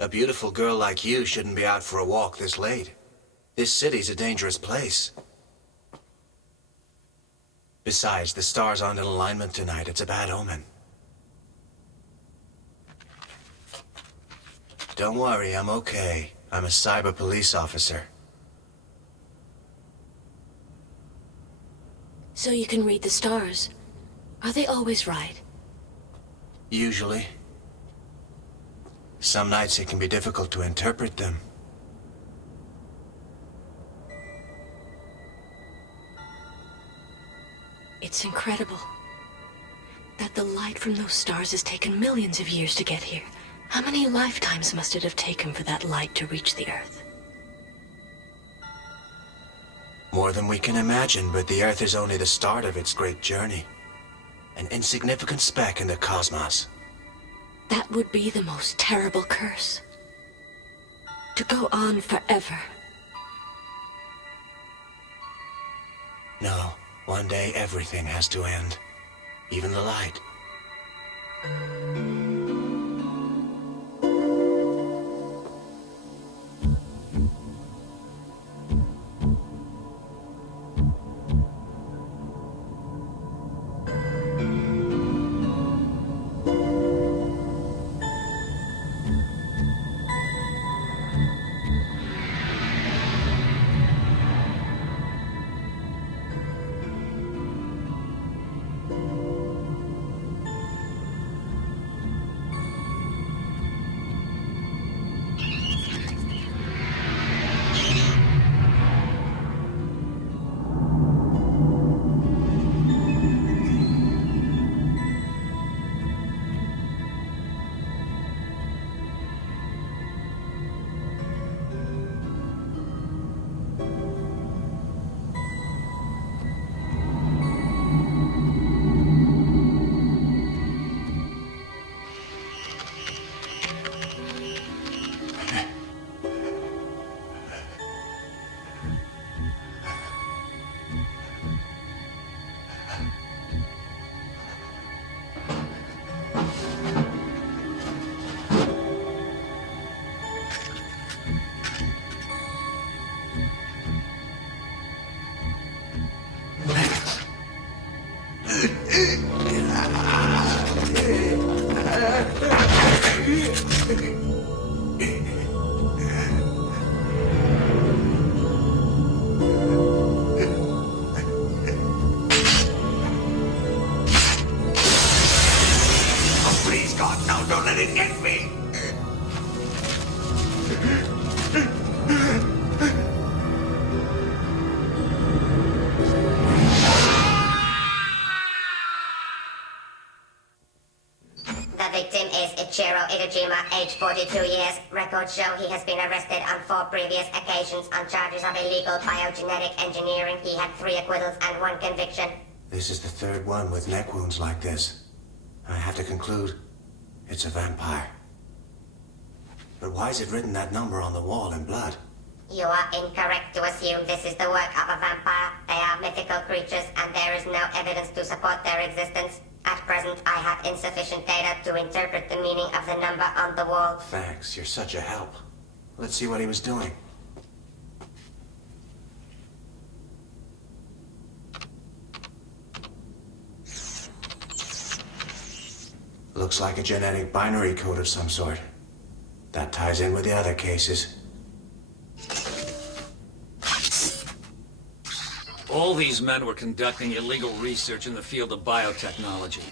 A beautiful girl like you shouldn't be out for a walk this late. This city's a dangerous place. Besides, the stars aren't in alignment tonight. It's a bad omen. Don't worry, I'm okay. I'm a cyber police officer. So you can read the stars. Are they always right? Usually. Some nights it can be difficult to interpret them. It's incredible that the light from those stars has taken millions of years to get here. How many lifetimes must it have taken for that light to reach the Earth? More than we can imagine, but the Earth is only the start of its great journey. An insignificant speck in the cosmos. That would be the most terrible curse. To go on forever. No, one day everything has to end. Even the light. Age 42 years. Records show he has been arrested on 4 previous occasions on charges of illegal biogenetic engineering. He had 3 acquittals and 1 conviction. This is the 3rd one with neck wounds like this. I have to conclude, it's a vampire. But why is it written that number on the wall in blood? You are incorrect to assume this is the work of a vampire. They are mythical creatures, and there is no evidence to support their existence. At present, I have insufficient data to interpret the meaning of the number on the wall. Thanks, you're such a help. Let's see what he was doing. Looks like a genetic binary code of some sort. That ties in with the other cases. All these men were conducting illegal research in the field of biotechnology.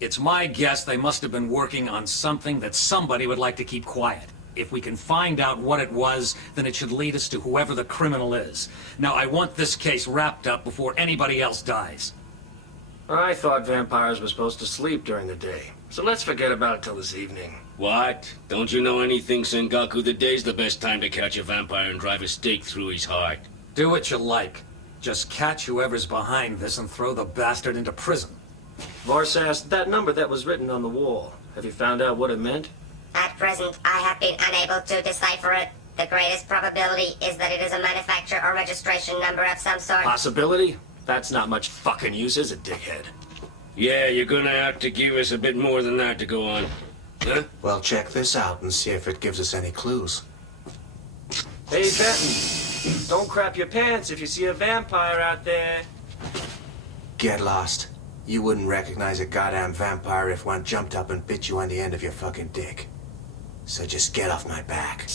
It's my guess they must have been working on something that somebody would like to keep quiet. If we can find out what it was, then it should lead us to whoever the criminal is. Now, I want this case wrapped up before anybody else dies. I thought vampires were supposed to sleep during the day, so let's forget about it till this evening. What? Don't you know anything, Sengaku? The day's the best time to catch a vampire and drive a stake through his heart. Do what you like. Just catch whoever's behind this and throw the bastard into prison. Varsas, that number that was written on the wall, have you found out what it meant? At present, I have been unable to decipher it. The greatest probability is that it is a manufacture or registration number of some sort. Possibility? That's not much fucking use, is it, dickhead? Yeah, you're gonna have to give us a bit more than that to go on. Huh? Well, check this out and see if it gives us any clues. Hey, Benton. Don't crap your pants if you see a vampire out there. Get lost. You wouldn't recognize a goddamn vampire if one jumped up and bit you on the end of your fucking dick. So just get off my back.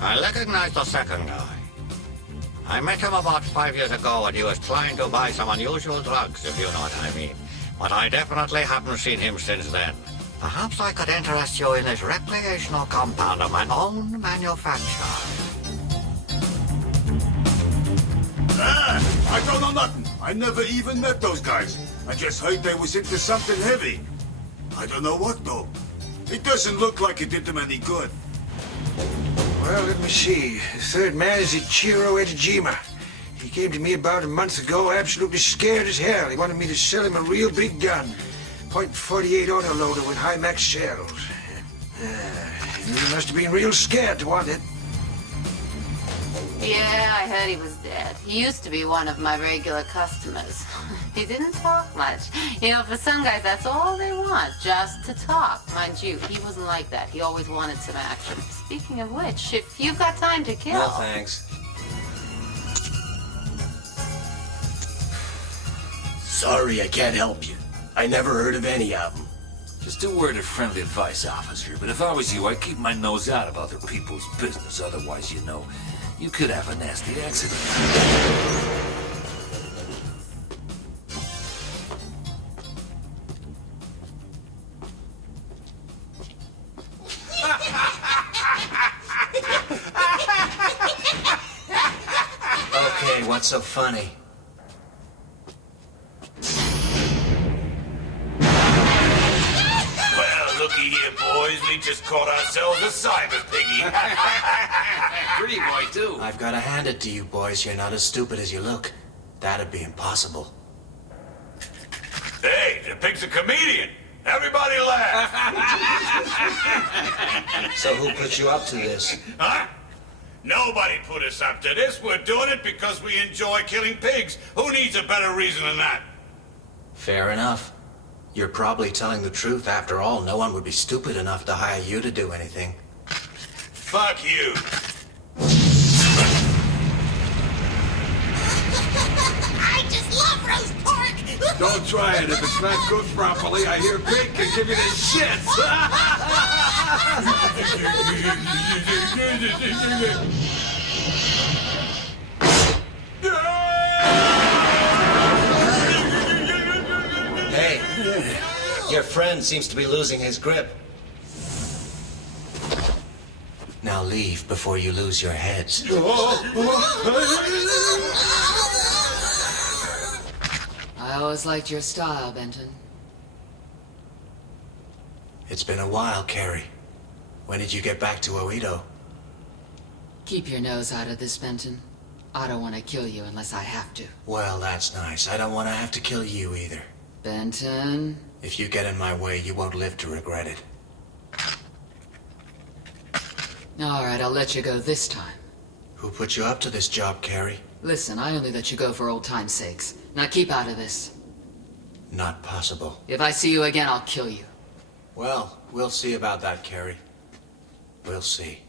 I recognize the second guy. I met him about 5 years ago and he was trying to buy some unusual drugs, if you know what I mean. But I definitely haven't seen him since then. Perhaps I could interest you in this recreational compound of my own manufacture. I don't know nothing. I never even met those guys. I just heard they was into something heavy. I don't know what, though. It doesn't look like it did them any good. Well, let me see. The third man is Ichiro Edejima. He came to me about a month ago, absolutely scared as hell. He wanted me to sell him a real big gun. .48 autoloader with high max shells. He must have been real scared to want it. Yeah, I heard he was dead. He used to be one of my regular customers. He didn't talk much. You know, for some guys, that's all they want, just to talk. Mind you, he wasn't like that. He always wanted some action. Speaking of which, if you've got time to kill... No, thanks. Sorry, I can't help you. I never heard of any of them. Just a word of friendly advice, officer. But if I was you, I'd keep my nose out of other people's business. Otherwise, you know, you could have a nasty accident. Okay, what's so funny? Well, looky here, boys. We just caught ourselves a cyber piggy. Pretty boy, too. I've got to hand it to you, boys. You're not as stupid as you look. That'd be impossible. Hey, the pig's a comedian. Everybody laugh. So who put you up to this? Huh? Nobody put us up to this. We're doing it because we enjoy killing pigs. Who needs a better reason than that? Fair enough. You're probably telling the truth. After all, no one would be stupid enough to hire you to do anything. Fuck you. I just love roast pork! Don't try it. If it's not cooked properly, I hear pig can give you the shits. Hey, your friend seems to be losing his grip. Now leave before you lose your heads. I always liked your style, Benton. It's been a while, Carrie. When did you get back to Oedo? Keep your nose out of this, Benton. I don't want to kill you unless I have to. Well, that's nice. I don't want to have to kill you either. Benton? If you get in my way, you won't live to regret it. All right, I'll let you go this time. Who put you up to this job, Carrie? Listen, I only let you go for old time's sakes. Now keep out of this. Not possible. If I see you again, I'll kill you. Well, we'll see about that, Carrie. We'll see.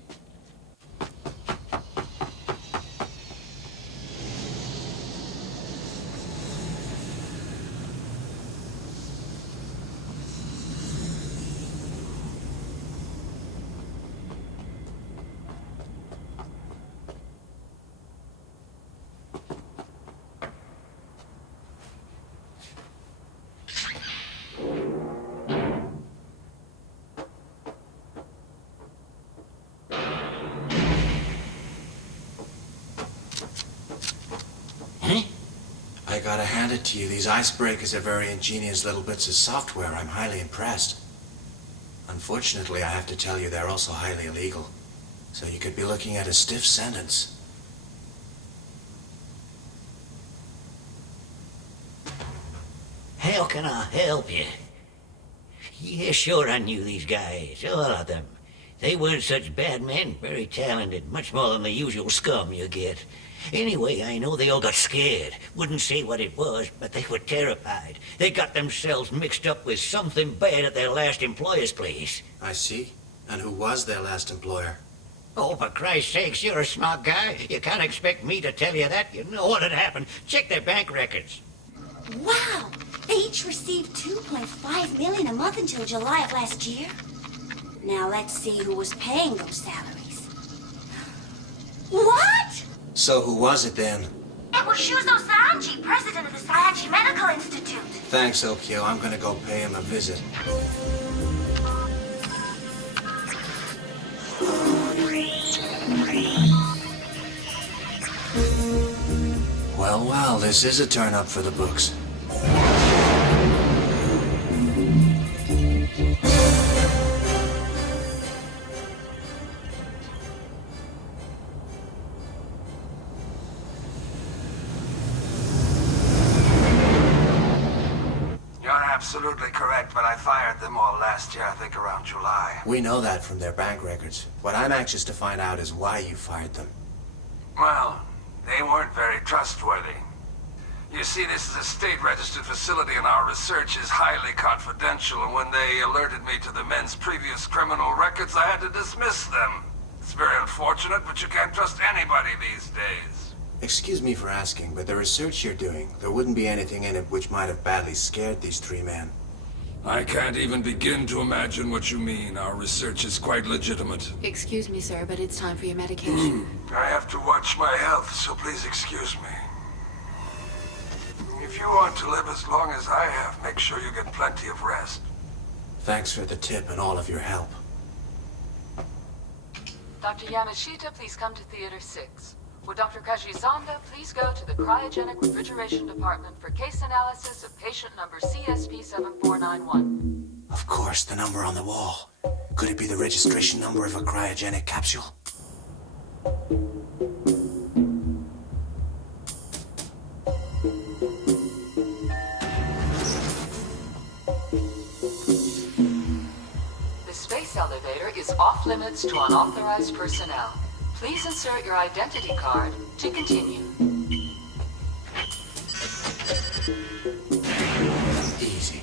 I gotta hand it to you. These icebreakers are very ingenious little bits of software. I'm highly impressed. Unfortunately, I have to tell you they're also highly illegal. So you could be looking at a stiff sentence. How can I help you? Yeah, sure I knew these guys, all of them. They weren't such bad men, very talented, much more than the usual scum you get. Anyway, I know they all got scared. Wouldn't say what it was, but they were terrified. They got themselves mixed up with something bad at their last employer's place. I see. And who was their last employer? Oh, for Christ's sakes, you're a smart guy. You can't expect me to tell you that. You know what had happened. Check their bank records. Wow! They each received $2.5 million a month until July of last year. Now let's see who was paying those salaries. What? So who was it then? It was Shuzo Sanji, president of the Sanji Medical Institute. Thanks, Okyo. I'm gonna go pay him a visit. Well, well, this is a turn-up for the books. You're absolutely correct, but I fired them all last year, I think around July. We know that from their bank records. What I'm anxious to find out is why you fired them. Well, they weren't very trustworthy. You see, this is a state-registered facility and our research is highly confidential, and when they alerted me to the men's previous criminal records, I had to dismiss them. It's very unfortunate, but you can't trust anybody these days. Excuse me for asking, but the research you're doing, there wouldn't be anything in it which might have badly scared these three men. I can't even begin to imagine what you mean. Our research is quite legitimate. Excuse me, sir, but it's time for your medication. I have to watch my health, so please excuse me. If you want to live as long as I have, make sure you get plenty of rest. Thanks for the tip and all of your help. Dr. Yamashita, please come to Theater 6. Would Dr. Kajizanda please go to the cryogenic refrigeration department for case analysis of patient number CSP7491. Of course, the number on the wall. Could it be the registration number of a cryogenic capsule? The space elevator is off limits to unauthorized personnel. Please insert your identity card to continue. Easy.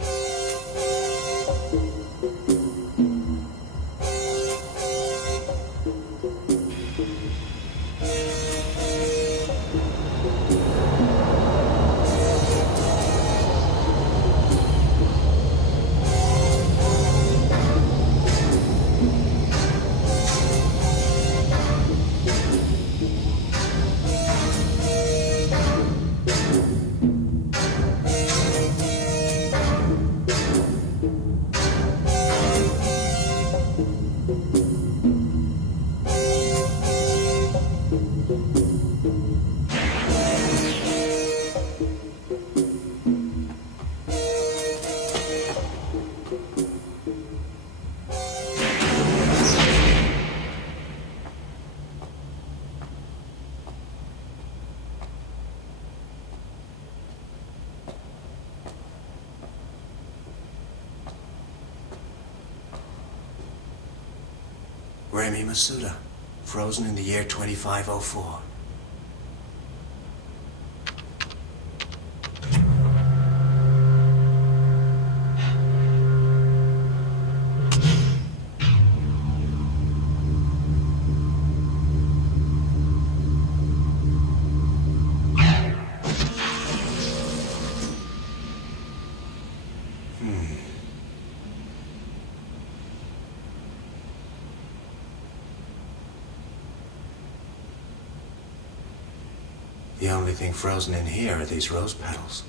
Remy Masuda, frozen in the year 2504. The only thing frozen in here are these rose petals.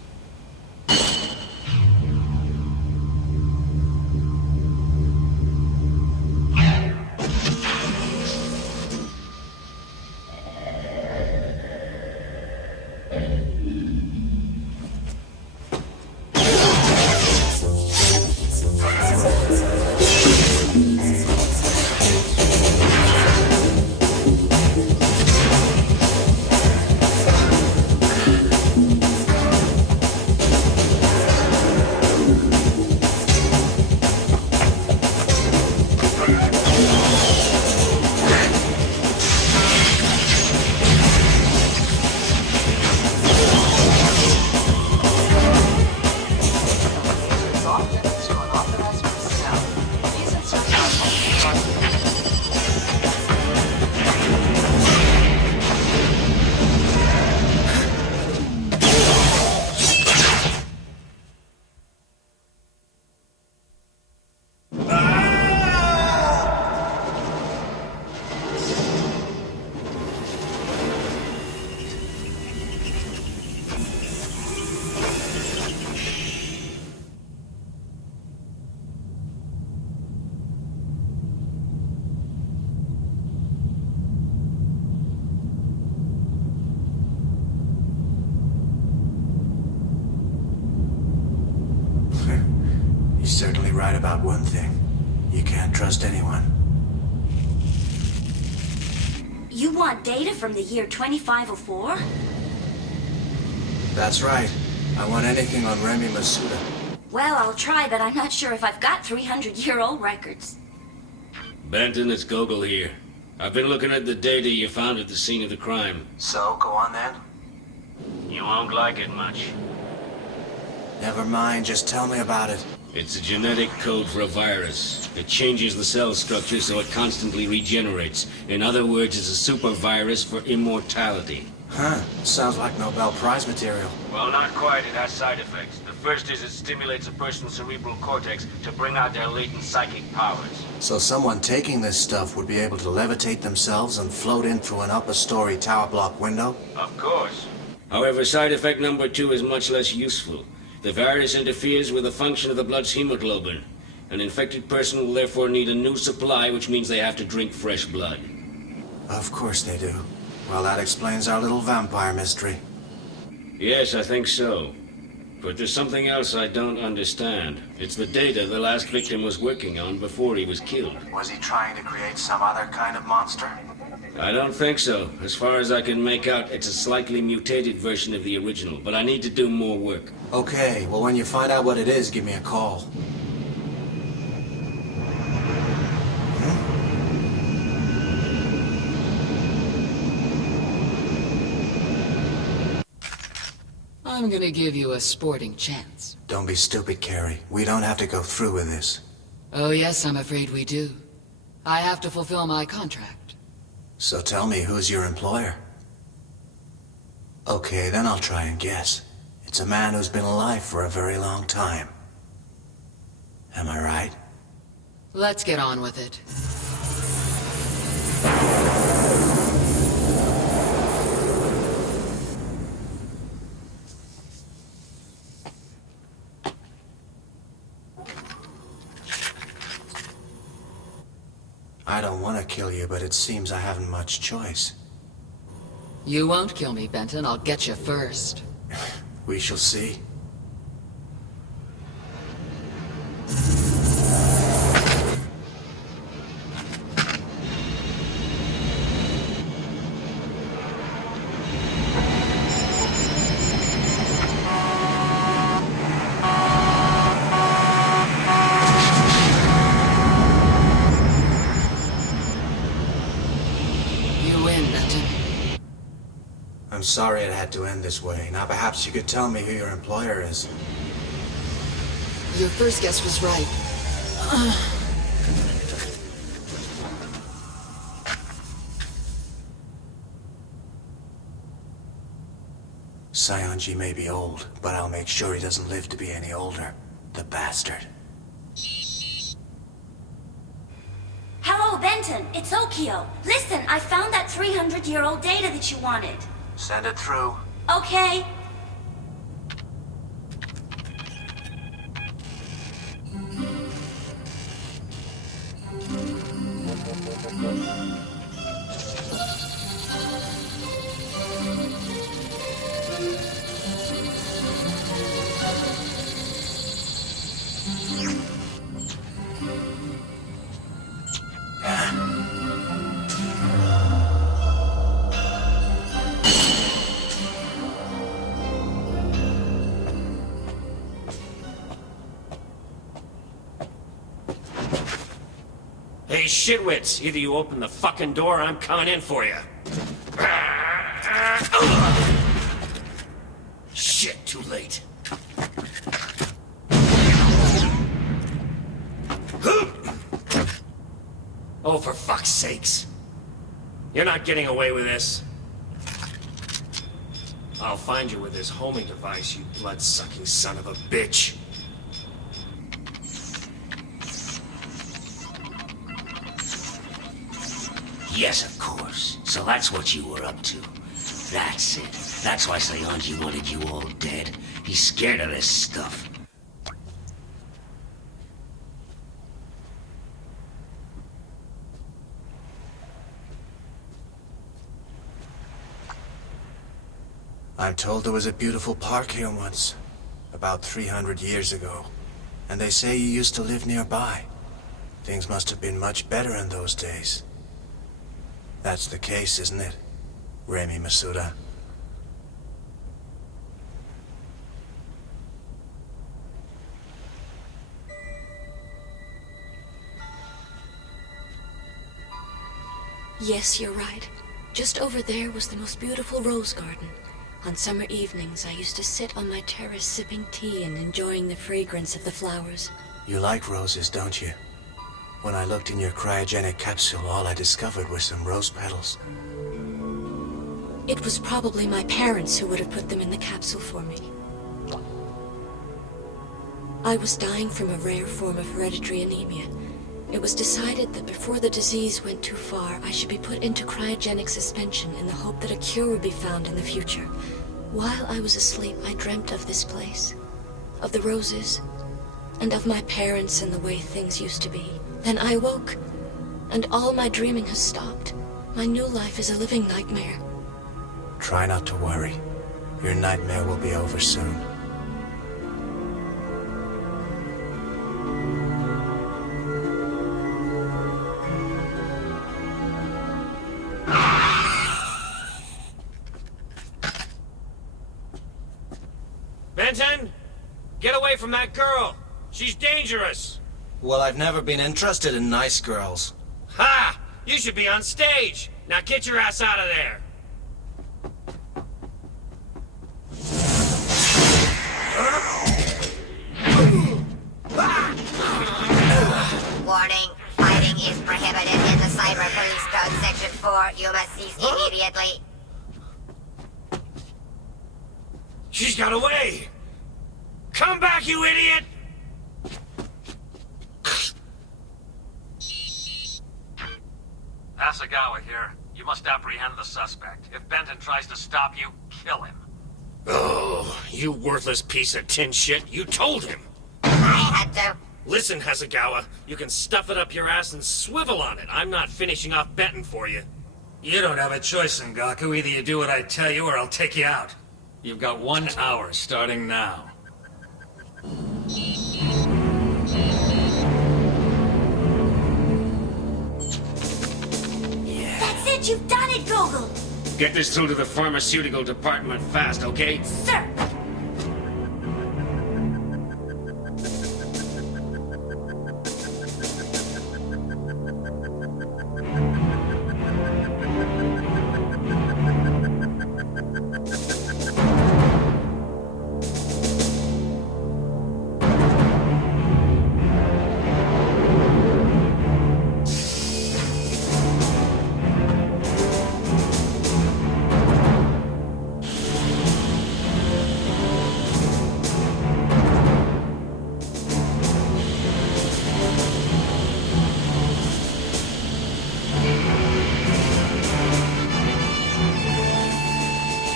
right about one thing. You can't trust anyone. You want data from the year 2504? That's right. I want anything on Remy Masuda. Well, I'll try, but I'm not sure if I've got 300-year-old records. Benton, it's Gogol here. I've been looking at the data you found at the scene of the crime. So, go on then. You won't like it much. Never mind, just tell me about it. It's a genetic code for a virus. It changes the cell structure so it constantly regenerates. In other words, it's a super virus for immortality. Huh, sounds like Nobel Prize material. Well, not quite. It has side effects. The first is it stimulates a person's cerebral cortex to bring out their latent psychic powers. So someone taking this stuff would be able to levitate themselves and float in through an upper-story tower block window? Of course. However, side effect number 2 is much less useful. The virus interferes with the function of the blood's hemoglobin. An infected person will therefore need a new supply, which means they have to drink fresh blood. Of course they do. Well, that explains our little vampire mystery. Yes, I think so. But there's something else I don't understand. It's the data the last victim was working on before he was killed. Was he trying to create some other kind of monster? I don't think so. As far as I can make out, it's a slightly mutated version of the original, but I need to do more work. Okay, well when you find out what it is, give me a call. I'm gonna give you a sporting chance. Don't be stupid, Carrie. We don't have to go through with this. Oh yes, I'm afraid we do. I have to fulfill my contract. So tell me, who's your employer? Okay, then I'll try and guess. It's a man who's been alive for a very long time. Am I right? Let's get on with it. I don't want to kill you, but it seems I haven't much choice. You won't kill me, Benton. I'll get you first. We shall see. I'm sorry it had to end this way. Now perhaps you could tell me who your employer is. Your first guess was right. Sanji may be old, but I'll make sure he doesn't live to be any older. The bastard. Hello, Benton. It's Okio. Listen, I found that 300-year-old data that you wanted. Send it through. Okay. Hey, shitwits! Either you open the fucking door or I'm coming in for you. Shit, too late. Oh, for fuck's sakes. You're not getting away with this. I'll find you with this homing device, you blood-sucking son of a bitch. Yes, of course. So that's what you were up to. That's it. That's why Sanji wanted you all dead. He's scared of this stuff. I'm told there was a beautiful park here once, about 300 years ago. And they say you used to live nearby. Things must have been much better in those days. That's the case, isn't it, Remy Masuda? Yes, you're right. Just over there was the most beautiful rose garden. On summer evenings, I used to sit on my terrace sipping tea and enjoying the fragrance of the flowers. You like roses, don't you? When I looked in your cryogenic capsule, all I discovered were some rose petals. It was probably my parents who would have put them in the capsule for me. I was dying from a rare form of hereditary anemia. It was decided that before the disease went too far, I should be put into cryogenic suspension in the hope that a cure would be found in the future. While I was asleep, I dreamt of this place, of the roses, and of my parents and the way things used to be. Then I woke, and all my dreaming has stopped. My new life is a living nightmare. Try not to worry. Your nightmare will be over soon. Benton! Get away from that girl! She's dangerous! Well, I've never been interested in nice girls. Ha! You should be on stage! Now get your ass out of there! Warning. Fighting is prohibited in the Cyber Police Code Section 4. You must cease immediately. She's got away! Come back, you idiot! Asagawa here. You must apprehend the suspect. If Benton tries to stop you, kill him. Oh, you worthless piece of tin shit. You told him. I had to. Listen, Hasegawa, you can stuff it up your ass and swivel on it. I'm not finishing off Benton for you. You don't have a choice, Sengaku. Either you do what I tell you, or I'll take you out. You've got 1 hour starting now. That's it, you've done it, Gogol! Get this through to the pharmaceutical department fast, okay? Sir!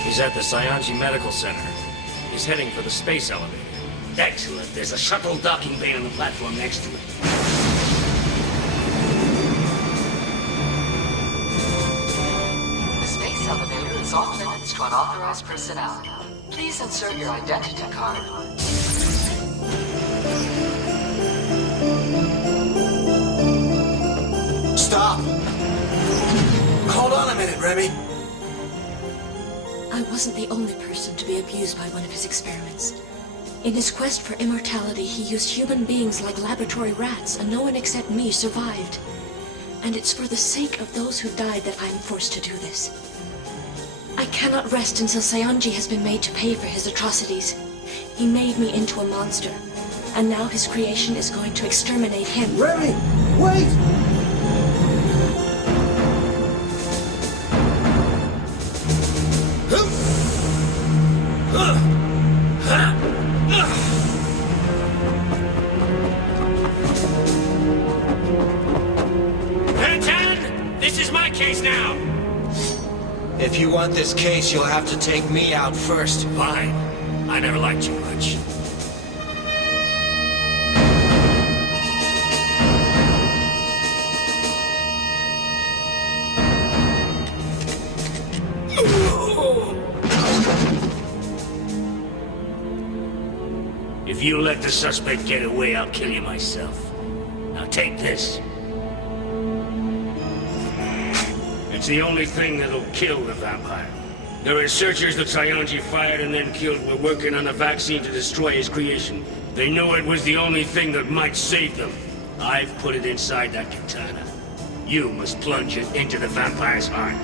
He's at the Sanji Medical Center. He's heading for the space elevator. Excellent. There's a shuttle docking bay on the platform next to it. The space elevator is off limits to unauthorized personnel. Please insert your identity card. Stop! Hold on a minute, Remy. I wasn't the only person to be abused by one of his experiments. In his quest for immortality, he used human beings like laboratory rats, and no one except me survived. And it's for the sake of those who died that I'm forced to do this. I cannot rest until Sanji has been made to pay for his atrocities. He made me into a monster, and now his creation is going to exterminate him. Remy, wait! Benton! This is my case now! If you want this case, you'll have to take me out first. Fine. I never liked you much. If you let the suspect get away, I'll kill you myself. Now take this. It's the only thing that'll kill the vampire. The researchers that Sanji fired and then killed were working on a vaccine to destroy his creation. They knew it was the only thing that might save them. I've put it inside that katana. You must plunge it into the vampire's heart.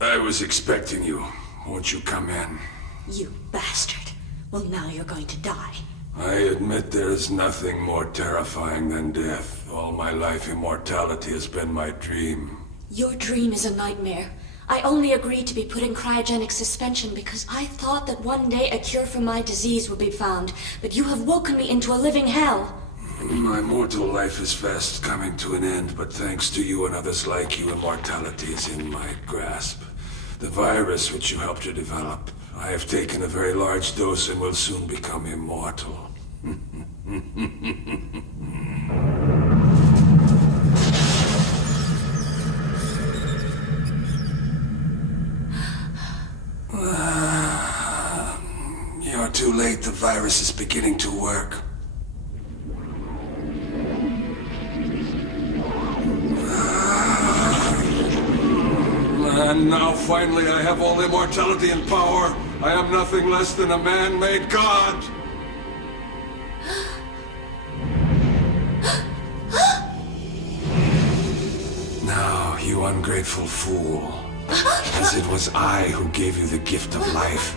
I was expecting you. Won't you come in? You bastard. Well, now you're going to die. I admit there is nothing more terrifying than death. All my life, immortality has been my dream. Your dream is a nightmare. I only agreed to be put in cryogenic suspension because I thought that one day a cure for my disease would be found, but you have woken me into a living hell. My mortal life is fast coming to an end, but thanks to you and others like you, immortality is in my grasp. The virus which you helped to develop, I have taken a very large dose and will soon become immortal. You're too late. The virus is beginning to work. And now finally I have all immortality and power. I am nothing less than a man-made god. Now, you ungrateful fool. As it was I who gave you the gift of life,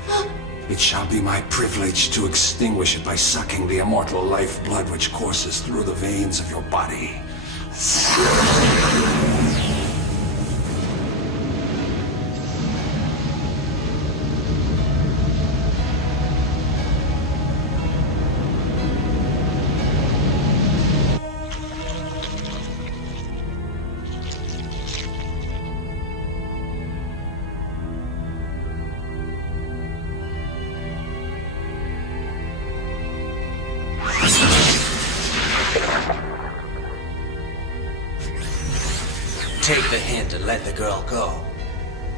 it shall be my privilege to extinguish it by sucking the immortal lifeblood which courses through the veins of your body. Take the hint and let the girl go.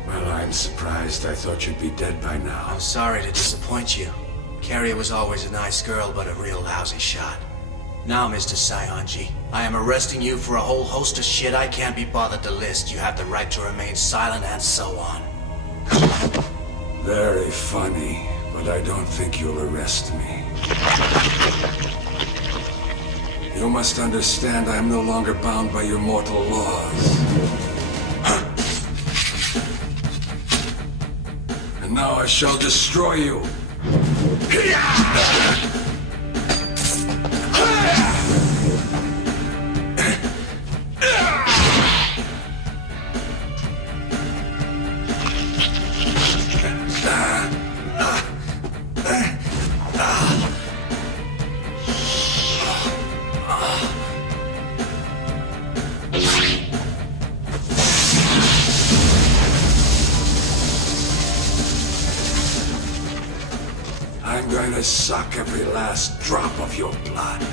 Well, I'm surprised. I thought you'd be dead by now. I'm sorry to disappoint you. Carrie was always a nice girl, but a real lousy shot. Now, Mr. Sanji, I am arresting you for a whole host of shit I can't be bothered to list. You have the right to remain silent and so on. Very funny, but I don't think you'll arrest me. You must understand I am no longer bound by your mortal laws. And now I shall destroy you. I'm going to suck every last drop of your blood.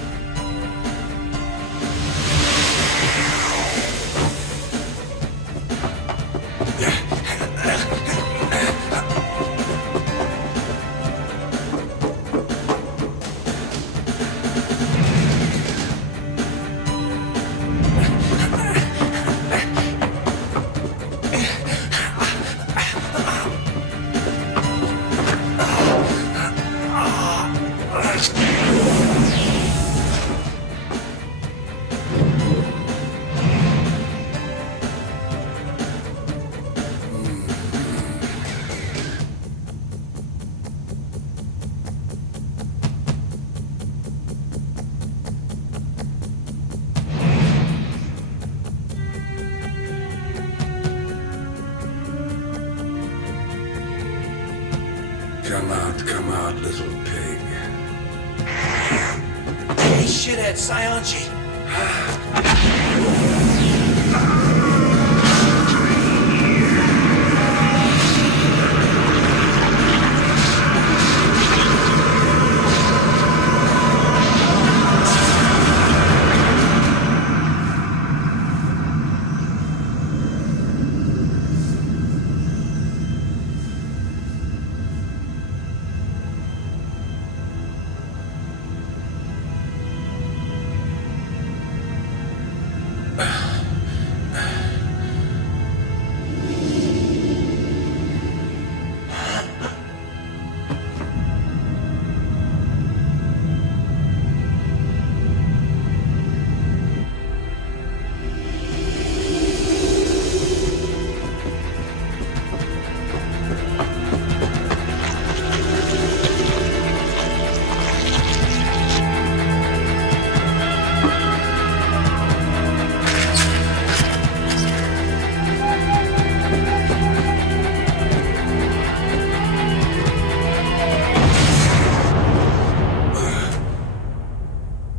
Come out, little pig. Hey, shithead, Sanji.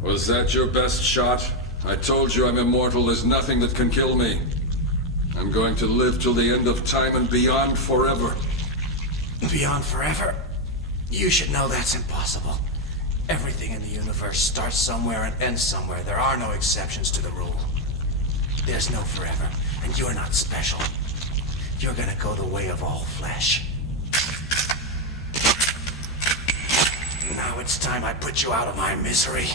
Was that your best shot? I told you I'm immortal. There's nothing that can kill me. I'm going to live till the end of time and beyond forever. Beyond forever? You should know that's impossible. Everything in the universe starts somewhere and ends somewhere. There are no exceptions to the rule. There's no forever, and you're not special. You're gonna go the way of all flesh. Now it's time I put you out of my misery.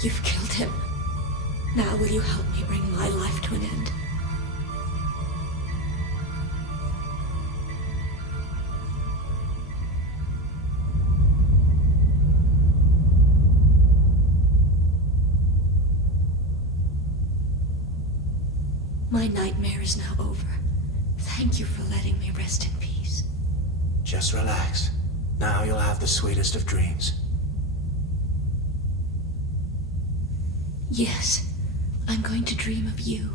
You've killed him. Now will you help me bring my life to an end? My nightmare is now over. Thank you for letting me rest in peace. Just relax. Now you'll have the sweetest of dreams. Yes, I'm going to dream of you.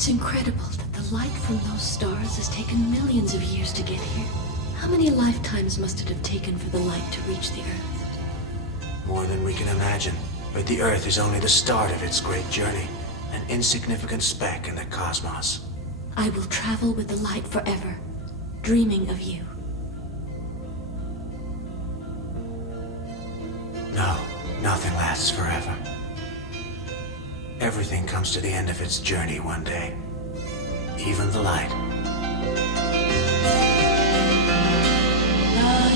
It's incredible that the light from those stars has taken millions of years to get here. How many lifetimes must it have taken for the light to reach the Earth? More than we can imagine. But the Earth is only the start of its great journey. An insignificant speck in the cosmos. I will travel with the light forever, dreaming of you. No, nothing lasts forever. Everything comes to the end of its journey one day. Even the light. Ai,